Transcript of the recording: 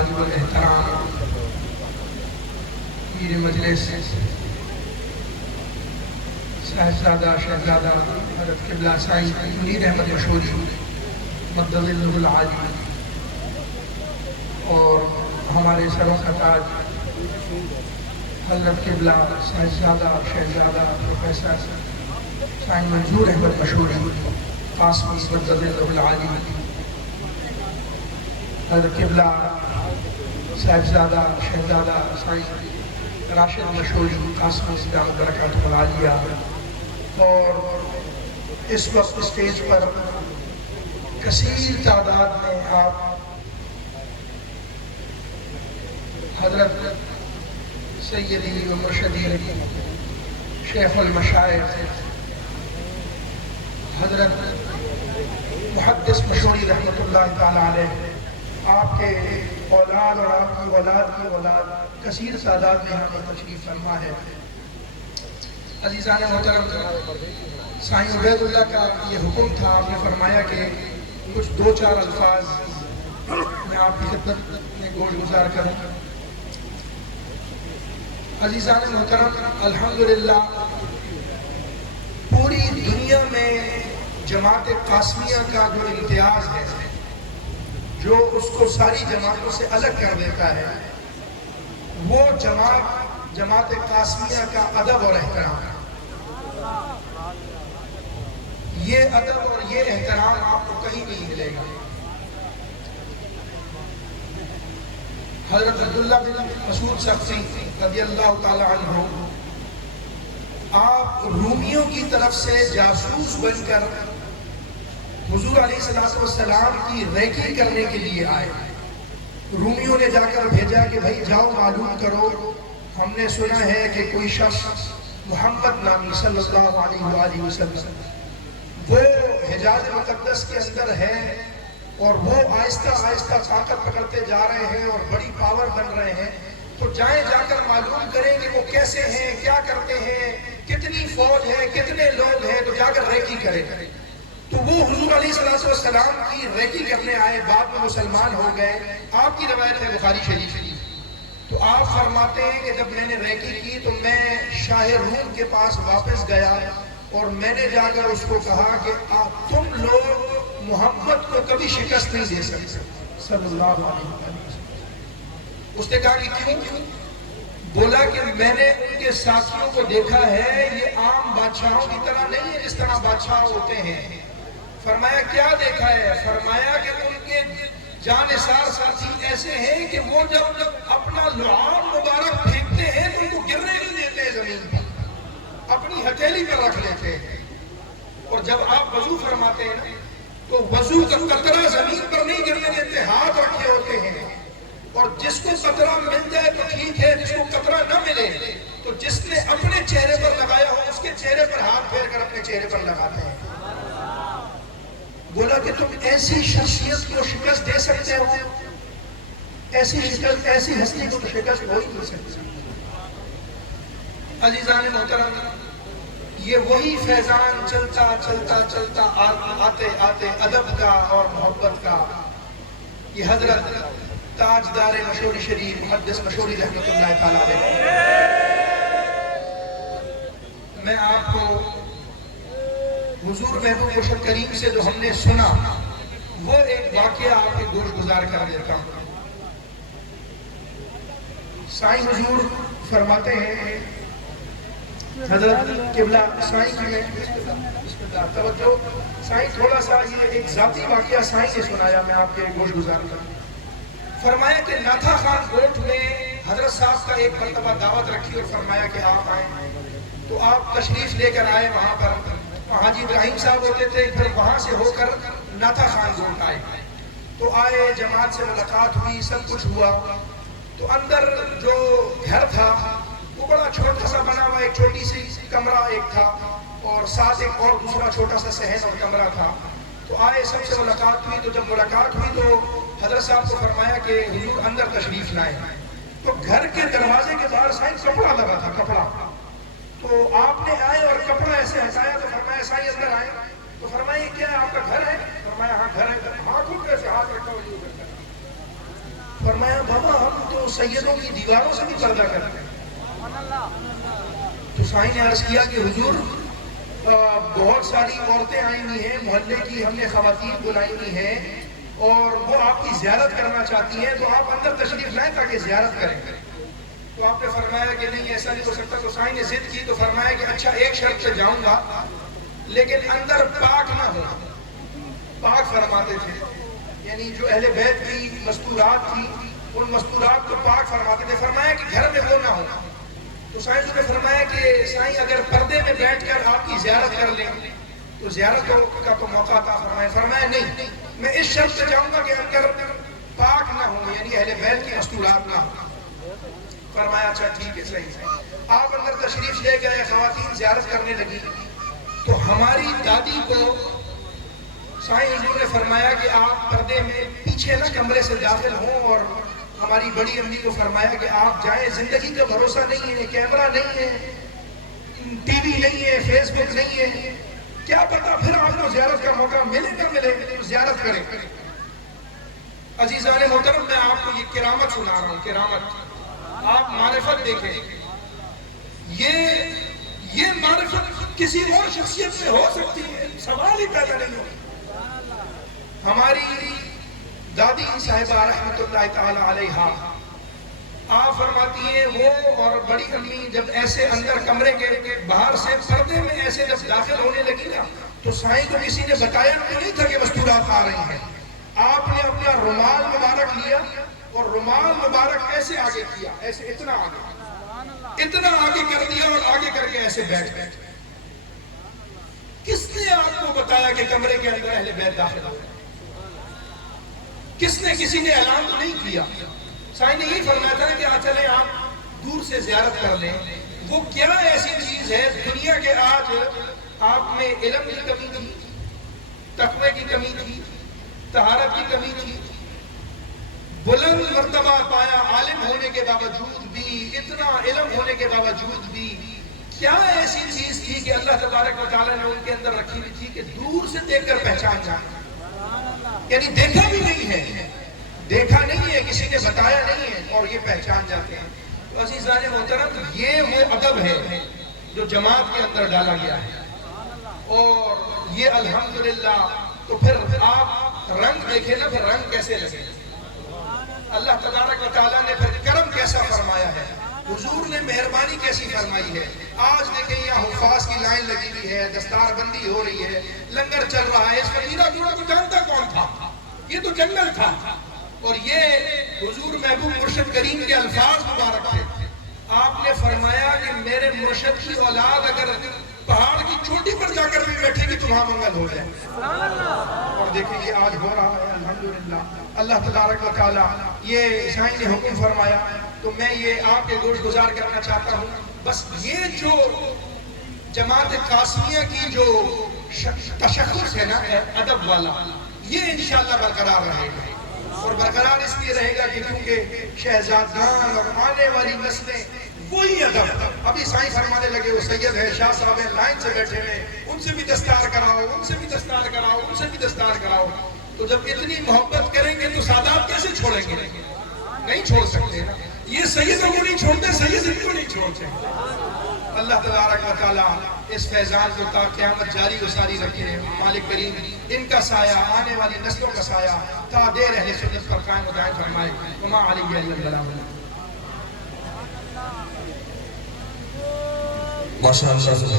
वाजिब एहतराम मीर मजलिस साहिबजादा शहजादा हज़रत क़िबला साईं मुनीर अहमद मशहूरी मद्दज़िल्लुहुल आली और हमारे सरों का ताज हज़रत क़िबला साहिबजादा शहजादा प्रोफेसर साईं मंजूर अहमद मशहूरी क़ासिमी मद्दज़िल्लुहुल आली, हज़रत क़िबला साहिबजादा शहजादा साईं राशिद मशहूरी क़ासिमी दामत बरकातुहुल आलिया। और इस वक्त स्टेज पर कसीर तादाद में आप हज़रत सैयदी व मुर्शदी शेखुल मशाइख हज़रत मुहद्दिस मशहूरी रहमतुल्लाह ताला अलैह, आपके औलाद और आपकी औलाद की औलाद कसीर तादाद में हमें तशरीफ़ फरमा है। अज़ीज़ान मोहतरम, साईं उबैदुल्लाह का ये हुक्म था, आपने फरमाया कि कुछ दो चार अल्फाज मैं आपकी खिदमत में गोश गुजार करूँ। अज़ीज़ान मोहतरम, अल्हम्दुलिल्लाह पूरी दुनिया में जमात क़ासिमिया का जो इम्तियाज़ है, जो उसको सारी जमातों से अलग कर देता है, वो जमात क़ासिमिया का अदब और एहतराम। ये अदब और ये एहतराम आपको कहीं नहीं मिलेगा। हज़रत अब्दुल्लाह बिन मसूद सख्सी रज़ियल्लाहु ताला अन्हु, आप रूमियों की तरफ से जासूस बनकर हुजूर अलैहिस्सलाम की रेकी करने के लिए आए। रूमियों ने जाकर भेजा कि भाई जाओ मालूम करो, हमने सुना है कि कोई शख्स मोहम्मद नामी सल्लल्लाहु अलैहि वसल्लम वो हिजाज मुक़द्दस के अंदर है और वो आहिस्ता आहिस्ता ताकत पकड़ते जा रहे हैं और बड़ी पावर बन रहे हैं, तो जाएं जाकर मालूम करें कि वो कैसे हैं, क्या करते हैं, कितनी फौज है, कितने लोग हैं, तो जाकर रेकी करें। तो वो हुजूर अलैहिस्सलाम की रेकी करने आए, बाद में मुसलमान हो गए। आपकी रवायत है बुखारी शरीफ की। तो आप फरमाते हैं कि जब मैंने रेकी की तो मैं शाह रूम के पास वापस गया और मैंने जाकर उसको कहा कि तुम लोग मोहम्मद को कभी शिकस्त नहीं दे सकते सल्लल्लाहु अलैहि वसल्लम। उसने कहा कि क्यों? बोला कि मैंने उनके साथियों को देखा है, ये आम बादशाहों की तरह नहीं है जिस तरह बादशाह होते हैं। फरमाया क्या देखा है? फरमाया कि उनके जानिसार साथी ऐसे हैं कि वो जब अपना लुआब मुबारक फेंकते हैं तो उनको गिरने नहीं देते हैं जमीन पर, अपनी हथेली पर रख लेते हैं। और जब आप वजू फरमाते हैं तो वजू का कतरा जमीन पर नहीं गिरने देते, हाथ रखे होते हैं। और जिसको कतरा मिल जाए तो ठीक है, जिसको कतरा न मिले तो जिसने अपने चेहरे पर लगाया हो उसके चेहरे पर हाथ फेर कर अपने चेहरे पर लगाते हैं। बोला कि तुम ऐसी शख्सियत को शिकस्त दे सकते हो, ऐसी हस्ती को शिकस्त हो ही नहीं सकती। अज़ीज़ान मोहतरम, ये वही फैजान चलता चलता चलता आते आते अदब का और मोहब्बत का, ये हजरत ताजदार मशहूरी शरीफ मुहद्दिस मशहूरी रहमतुल्लाह ताला अलैह। मैं आपको हुजूर महबूब मुर्शद करीम से जो हमने सुना वो एक वाक़या आपके गोश गुजार कर देता हूँ। साईं हुजूर फरमाते हैं, हज़रत क़िबला साईं की में तवज्जो, साईं थोड़ा सा ये एक ज़ाती वाक़या साईं ने सुनाया, मैं आपके गोश गुजार करूँ। फरमाया कि नाथा खान कोट में हजरत साहब का एक मरतबा दावत रखी और फरमाया कि आप आए। तो आप तशरीफ लेकर आए वहाँ पर, हाजी इब्राहिम साहब होते थे, फिर वहाँ से होकर नाथा खान कोट आए। तो आए, जमात से मुलाकात हुई, सब कुछ हुआ। तो अंदर जो घर था वो बड़ा छोटा सा बना हुआ, एक छोटी सी कमरा एक था और साथ एक और दूसरा छोटा सा सहन और कमरा था। तो आए, सबसे मुलाकात हुई। तो जब मुलाकात हुई तो हजरत साहब को फरमाया कि हुजूर अंदर तशरीफ लाए। तो घर के दरवाजे के बाहर साईं कपड़ा लगा था, कपड़ा। तो आपने आए और कपड़ा ऐसे हटाया तो फरमाया साईं अंदर आए। तो फरमाया क्या आपका घर है? फरमाया हाँ घर है। हाथ ऊपर से हाथ रखा हुआ। فرمایا بابا ہم تو سیدوں کی دیواروں سے بھی پردہ کرتے ہیں. تو سائیں نے عرض کیا کہ حضور بہت ساری عورتیں آئی ہوئی ہیں محلے کی، ہم نے خواتین بلائی ہوئی ہیں اور وہ آپ کی زیارت کرنا چاہتی ہیں، تو آپ اندر تشریف لائیں تاکہ زیارت کریں. تو آپ نے فرمایا کہ نہیں ایسا نہیں ہو سکتا. تو سائیں نے ضد کی تو فرمایا کہ اچھا ایک شرط پہ جاؤں گا لیکن اندر پاک نہ ہو. پاک فرماتے تھے یعنی جو اہل بیت کی مستورات تھی ان مستورات کو پاک فرماتے تھے. فرمایا کہ گھر میں وہ نہ ہو. تو سائیں نے فرمایا کہ سائیں اگر پردے میں بیٹھ کر آپ کی زیارت کر لیں تو زیارت کا تو موقع تھا. فرمایا نہیں میں اس شرط پہ جاؤں گا کہ اندر پاک نہ ہوں یعنی اہل بیت کی مستورات نہ ہوں. فرمایا اچھا ٹھیک ہے صحیح. آپ اندر تشریف لے گئے، خواتین زیارت کرنے لگی. تو ہماری دادی کو سائیں حضور نے فرمایا کہ آپ پردے میں پیچھے نہ کمرے سے داخل ہوں، اور ہماری بڑی امی کو فرمایا کہ آپ جائیں، زندگی کا بھروسہ نہیں ہے، کیمرہ نہیں ہے، ٹی وی نہیں ہے، فیس بک نہیں ہے، کیا پتا پھر آپ کو زیارت کا موقع ملے نہ ملے، تو زیارت کریں. عزیزان محترم میں آپ کو یہ کرامت سنا رہا ہوں، کرامت. آپ معرفت دیکھیں، یہ معرفت کسی اور شخصیت میں ہو سکتی ہے، سوال ہی پیدا نہیں ہو. ہماری دادی صاحبہ رحمت اللہ تعالی علیہا آپ فرماتی ہیں وہ اور بڑی امی جب ایسے اندر کمرے کے باہر سے پردے میں ایسے جب داخل ہونے لگی نا تو سائیں کو کسی نے بتایا نہیں تھا کہ مستورات آ رہی ہیں. آپ نے اپنا رومال مبارک لیا اور رومال مبارک ایسے آگے کیا، ایسے اتنا آگے کر دیا اور آگے کر کے ایسے بیٹھ گئے. کس نے آپ کو بتایا کہ کمرے کے اندر اہل بیت داخل ہو؟ کس نے؟ کسی نے اعلان تو نہیں کیا. سائیں نے یہی فرمایا تھا کہ چلیں آپ دور سے زیارت کر لیں. وہ کیا ایسی چیز ہے دنیا کے آج آپ میں علم کی کمی تھی، تقوی کی کمی تھی، طہارت کی کمی تھی، بلند مرتبہ پایا عالم ہونے کے باوجود بھی، اتنا علم ہونے کے باوجود بھی کیا ایسی چیز تھی کہ اللہ تبارک و تعالیٰ نے ان کے اندر رکھی ہوئی تھی کہ دور سے دیکھ کر پہچان جائے. یعنی دیکھا بھی نہیں ہے، دیکھا نہیں ہے، کسی نے بتایا نہیں ہے اور یہ پہچان جاتے ہیں. تو عزیزان محترم یہ وہ ادب ہے جو جماعت کے اندر ڈالا گیا ہے. اور یہ الحمدللہ تو پھر آپ رنگ دیکھیں نا، پھر رنگ کیسے لگے. اللہ تبارک و تعالیٰ نے پھر کرم کیسا فرمایا ہے، حضور نے مہربانی کیسی فرمائی ہے. آج دیکھیں یہاں حفاظ کی لائن لگی ہوئی ہے، دستار بندی ہو رہی ہے، لنگر چل رہا ہے. اس میں میرا جوڑا تو جانتا کون تھا؟ یہ تو جنگل تھا. اور یہ حضور محبوب مرشد کریم کے الفاظ مبارک تھے. آپ نے فرمایا کہ میرے مرشد کی اولاد اگر پہاڑ کی چوٹی پر جا کر بھی بیٹھے گی تو وہاں منگل ہو جائے. اور دیکھیں یہ آج ہو رہا ہے الحمدللہ. اللہ تبارک و تعالیٰ یہ سائیں نے حکم فرمایا تو میں یہ آپ کے گوش گزار کرنا چاہتا ہوں. بس یہ جو جماعت قاسمیہ کی جو تشخص ہے نا ادب والا، یہ انشاءاللہ برقرار رہے گا. اور برقرار اس لیے رہے گا کہ کیونکہ شہزادگان اور آنے والی نسلیں وہی ادب. ابھی سائیں فرمانے لگے وہ سید ہے، شاہ صاحب ہیں لائن سے بیٹھے ہوئے، ان سے بھی دستار کراؤ، ان سے بھی دستار کراؤ، ان سے بھی دستار کراؤ. تو جب اتنی محبت کریں گے تو سادات کیسے چھوڑیں گے؟ نہیں چھوڑ سکتے. یہ سیدوں کو نہیں چھوڑتے، سید ان کو نہیں چھوڑتے. اللہ تبارک و تعالیٰ اس فیضان کو تا قیامت جاری و ساری رکھے. مالک کریم ان کا سایہ، آنے والی نسلوں کا سایہ تا دیر اہل سنت پر قائم و دائم فرمائے. وما علیہ الا البلاغ. ماشاءاللہ.